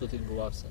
Тут відбувався.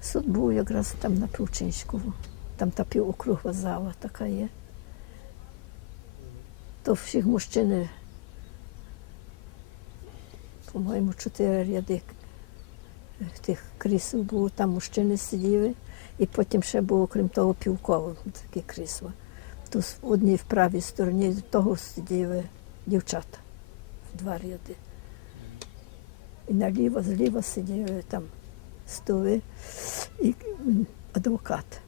Суд був якраз там на Півчинському. Там та півокругла зала така є. То всіх мужчини, по-моєму, чотири ряди тих крісел було, там мужчини сиділи, і потім ще було, крім того, півколо такі крісла. То в одній в правій стороні того сиділи дівчата в два ряди. І наліво, зліва сиділи там столи і адвокат.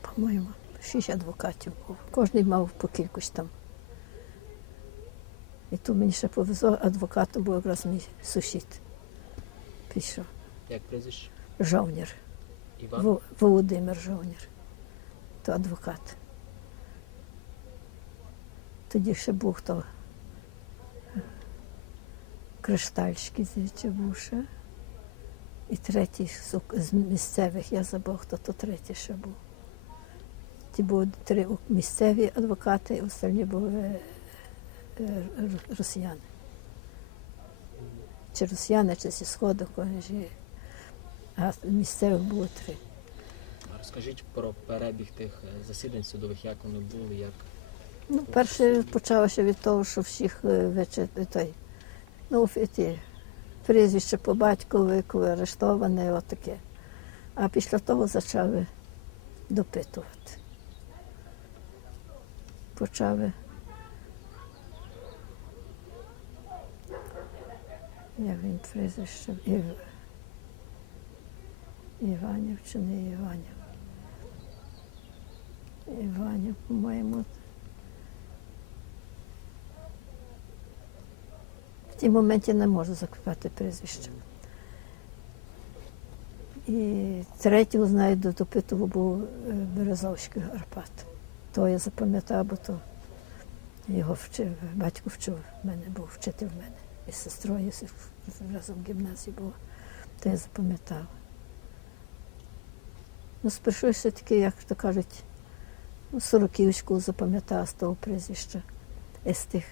По-моєму, шість адвокатів було. Кожен мав по кількось там. І тут мені ще повезло, адвокатом був якраз мій сусід. Пішов. Як прізвище? Жовнір. Іван? Во- Володимир Жовнір. То адвокат. Тоді ще був хто. Криштальський, здається, був. І третій з з місцевих, я забув, хто то третій ще був. Ті були три місцеві адвокати, і остальні були е, е, росіяни. Чи росіяни, чи зі Сходу, когось. А місцевих було три. Розкажіть про перебіг тих е, засідань судових, як вони були, як Ну, перше почалося від того, що всіх вичити той. Ну, ті, прізвище по батькові, коли арештований, отаке. А після того почали допитувати. Почали. Як він прізвище? Ів... Іванів чи не Іванів? Іванів, по-моєму, В тій моменті не можу закривати прізвище. І третього знаю, допитував був е, Березовський Арпат. То я запам'ятав, бо то його вчив, батько вчив мене, був вчитель в мене. І з сестрою разом в гімназії була. То я запам'ятав. Ну, спершу все-таки, як то кажуть, ну, Сороківську запам'ятав з того прізвища, із тих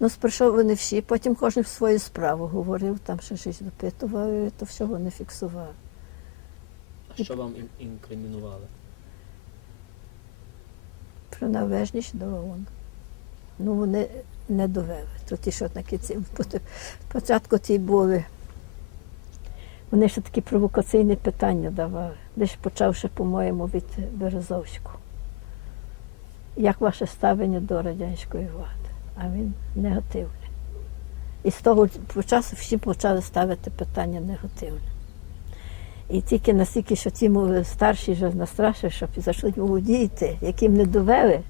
Ну, спершу вони всі, потім кожен свою справу говорив, там ще щось допитував, і то всього не фіксував. а що вам ін- інкримінували? Приналежність до ООН. Ну, вони не довели. То ті, що на кінці. Спочатку ті були. Вони ще такі провокаційні питання давали. Десь почавши, по-моєму, від Березовського. Як ваше ставлення до радянської влади? А він негативне. І з того часу всі почали ставити питання негативне. І тільки настільки, що ті старші вже настрашили, щоб зайшли молоді йти, яким не довели,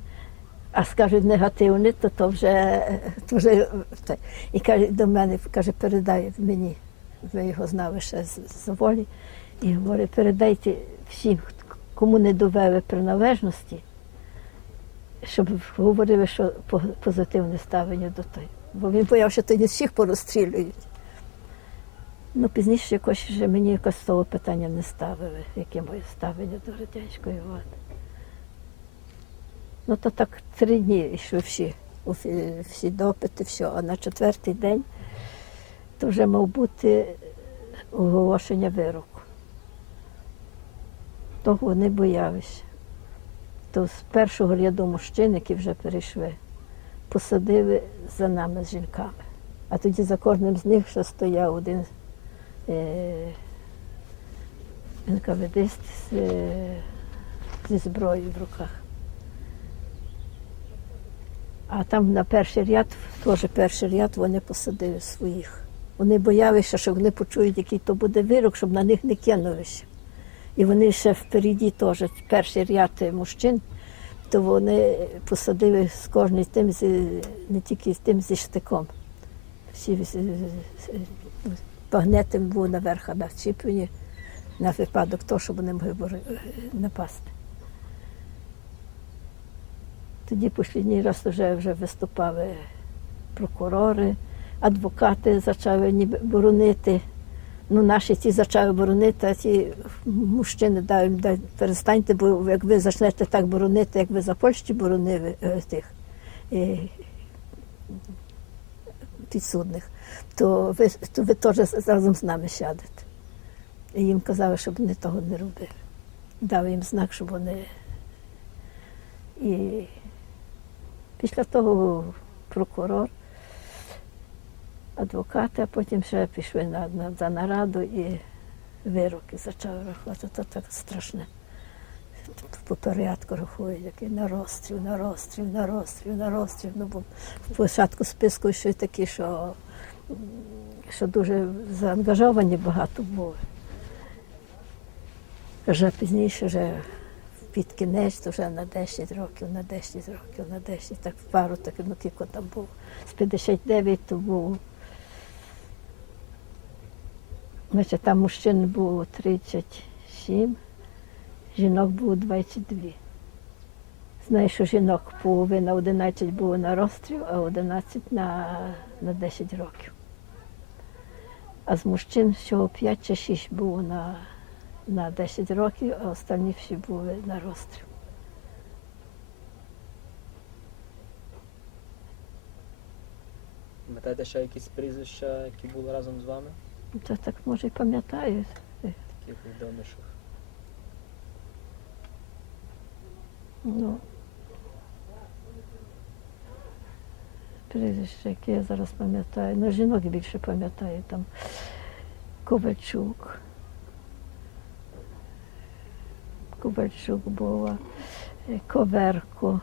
а скажуть негативне, то то вже, то вже і каже до мене, каже, передай мені, ви його знали ще з, з волі, і говорить, передайте всім, кому не довели приналежності, щоб говорили, що позитивне ставлення до той. Бо він боявся, що тоді всіх порозстрілюють. Ну, пізніше якось вже мені якось того питання не ставили, яке моє ставлення до радянської влади. Ну, то так три дні йшли всі, всі допити, все. А на четвертий день то вже мав бути оголошення вироку. Того вони боялися. То з першого ряду мужчин, які вже перейшли, посадили за нами з жінками. А тоді за кожним з них ще стояв один е, НКВДист е, зі зброєю в руках. А там на перший ряд, теж перший ряд, вони посадили своїх. Вони боялися, що вони почують, який то буде вирок, щоб на них не кинулися. І вони ще впереді теж, перший ряд мужчин, то вони посадили з кожним тим, не тільки з тим зі штиком. Всі багнетом був наверх начіплені на випадок того, щоб вони могли напасти. Тоді останній раз вже, вже виступали прокурори, адвокати почали ніби боронити. Ну, наші ті почали боронити, а ті мужчини дали їм, «Дай, перестаньте, бо як ви почнете так боронити, як ви за Польщі боронили е, тих е, підсудних, то ви, то ви теж разом з нами сядете. І їм казали, щоб вони того не робили. Дав їм знак, щоб вони. І після того прокурор, адвокати, а потім ще пішли на, на, за нараду і вироки почали рахувати. Це так страшне. По порядку рахують, який на розстріл, на розстріл, на розстріл, на розстріл. Ну, бо в початку списку ще такі, що, що дуже заангажовані багато були. Вже пізніше, вже під кінець, то вже на 10 років, на 10 років, на 10, так пару таких, ну кілько там був. З 59 то був. Значить, там мужчин було 37, жінок було 22. Знаю, що жінок половина 11 було на розстріл, а 11 на, на 10 років. А з мужчин всього 5 чи 6 було на, на 10 років, а останні всі були на розстріл. Пам'ятаєте ще якісь прізвища, які були разом з вами? Це так може і пам'ятаю. Таких відоміших. Ну, прізвище, яке я зараз пам'ятаю. Ну, жінок більше пам'ятаю. Там Ковальчук. Ковальчук була, Коверко,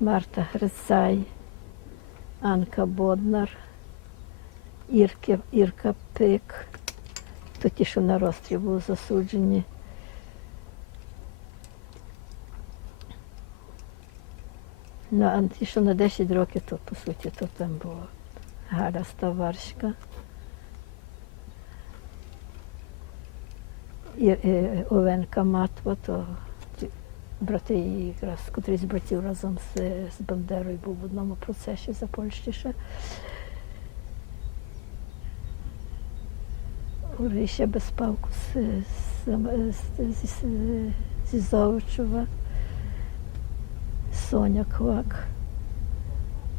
Марта Грицай, Анка Боднар, Ірки, Ірка Пик. То ті, що на розстріл були засуджені. Ну, а ті, що на 10 років, то по суті то там була Галя Ставарська. І, і Оленка Матва, то брати її якраз, котрий з братів разом з, з Бандерою був в одному процесі за Польщі ще. Орися Безпалку з, з, з, з, зі Зовичева. Соня Квак,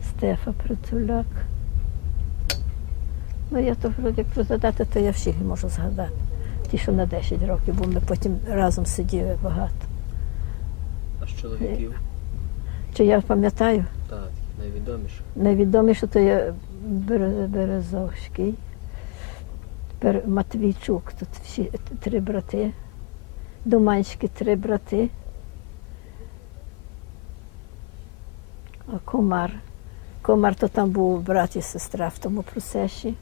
Стефа Притуляк. Ну, я то вроді як згадати, то я всіх можу згадати. Ті, що на 10 років, бо ми потім разом сиділи багато. А з чоловіків? Чи я пам'ятаю, Так, таких найвідоміших. найвідоміше то Бере- Березовський, Бер- Матвійчук, тут всі три брати, Думанські три брати. А Комар. Комар то там був брат і сестра в тому процесі.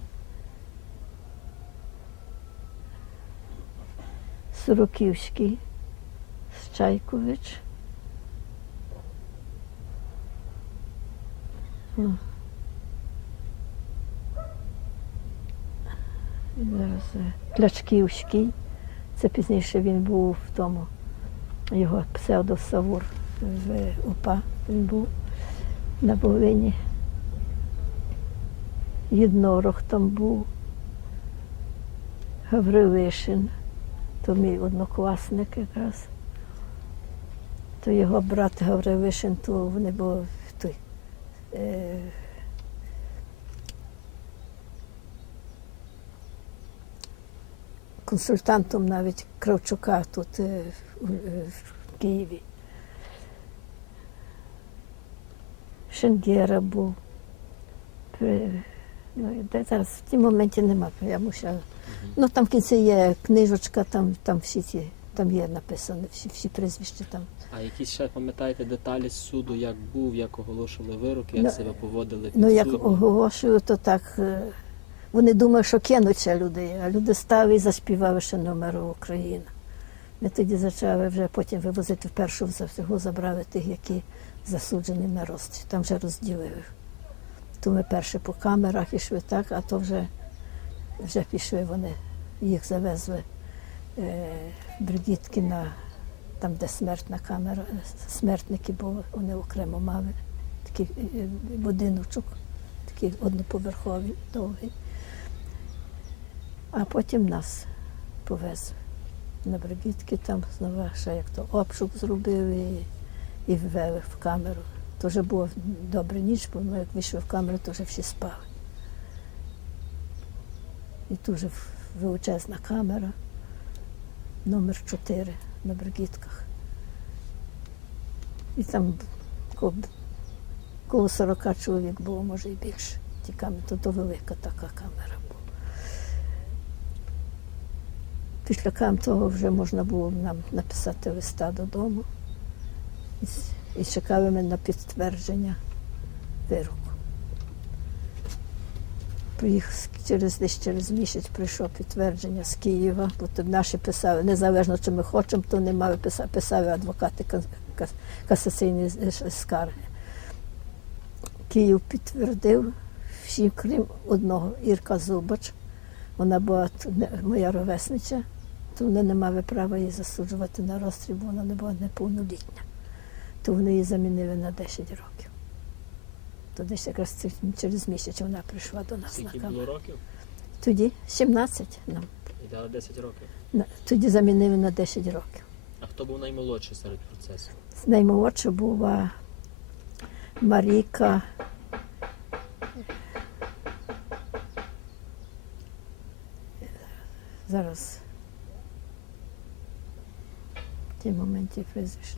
Сороківський, Чайкович. О. І Зараз е, Клячківський. Це пізніше він був в тому, його псевдосавур в УПА він був на Волині. Єднорог там був. Гаврилишин, то мій однокласник якраз. То його брат Гаврилишин, то вони були той. Консультантом навіть Кравчука тут е, в, е, Києві. Шенгера був. Ну, зараз в цьому моменті нема, я мусила. Ну там в кінці є книжечка, там, там всі ці, там є написано всі, всі прізвища там. А якісь ще пам'ятаєте деталі з суду, як був, як оголошували вирок, як Ну, себе поводили Ну, як підсудні? оголошую, то так. Вони думають, що кинуться люди, а люди стали і заспівали ще номер Україна. Ми тоді почали вже потім вивозити вперше за всього забрали тих, які засуджені на розстріл. Там вже розділили. То ми перше по камерах ішли так, а то вже, вже пішли вони, їх завезли е, бригітки на там, де смертна камера, смертники були, вони окремо мали такий е, будиночок, такий одноповерховий, довгий. А потім нас повезли на бригітки, там знову ще як то обшук зробили і, і ввели в камеру. То вже було добре ніч, бо ми як вийшли в камеру, то вже всі спали. І дуже величезна камера, номер 4 на бригітках. І там коло, коло 40 чоловік було, може і більше. Ті то, то велика така камера була. Після того вже можна було нам написати листа додому. І, чекали ми на підтвердження вироку. Приїхав через десь через місяць прийшло підтвердження з Києва, бо то наші писали, незалежно чи ми хочемо, то не мали писати, писали адвокати кас- кас- касаційні скарги. Київ підтвердив всі, крім одного, Ірка Зубач. Вона була моя ровесниця, то вони не мали права її засуджувати на розстріл, бо вона не була неповнолітня. То вони її замінили на 10 років. То десь якраз через місяць вона прийшла до нас на Скільки камеру. було років? Тоді 17 нам. І дали 10 років. На- Тоді замінили на 10 років. А хто був наймолодший серед процесу? Наймолодша була Маріка. Зараз. В тій моменті прізвище.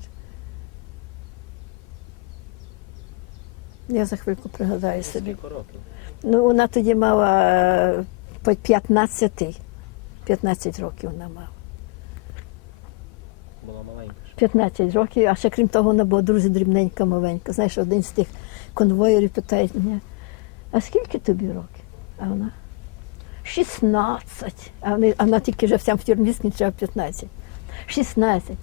Я за хвильку пригадаю собі. Років? Ну, вона тоді мала е, по 15. 15 років вона мала. Була маленька. 15 років, а ще крім того, вона була дуже дрібненька, маленька. Знаєш, один з тих конвоїрів питає мене, а скільки тобі років? А вона 16. А вони, а вона тільки вже вся в тюрмі скінчила 15. 16.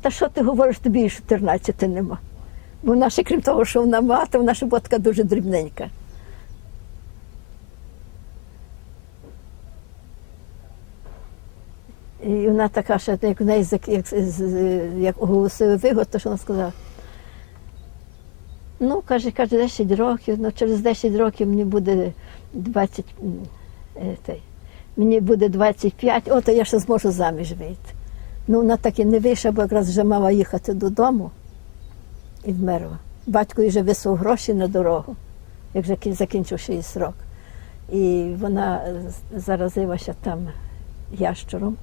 Та що ти говориш, тобі і 14 нема. Бо вона ще, крім того, що вона мати, вона ще була така дуже дрібненька. І вона така, що як в неї як, як оголосили вигод, то що вона сказала. Ну, каже, каже, 10 років, ну через 10 років мені буде 20, е, мені буде 25, от я ще зможу заміж вийти. Ну, вона так і не вийшла, бо якраз вже мала їхати додому і вмерла. Батько їй вже висив гроші на дорогу, як вже кін- закінчивши її срок. І вона заразилася там ящуром.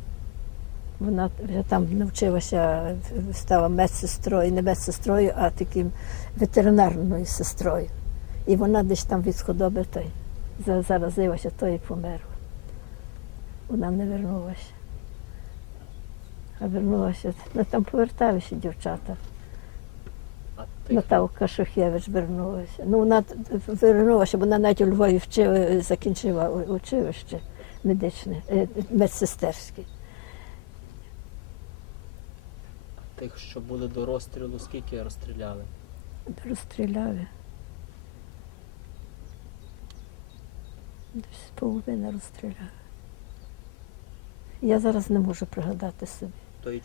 Вона вже там навчилася, стала медсестрою, не медсестрою, а таким ветеринарною сестрою. І вона десь там від худоби той заразилася, то і померла. Вона не вернулася. А вернулася, ну там поверталися дівчата. Наталка Шухевич вернулася. Ну, вона вернулася, бо вона навіть у Львові вчила, закінчила училище медичне, е, медсестерське. тих, що були до розстрілу, скільки розстріляли? Розстріляли. Десь половина розстріляли. Я зараз не можу пригадати собі. Той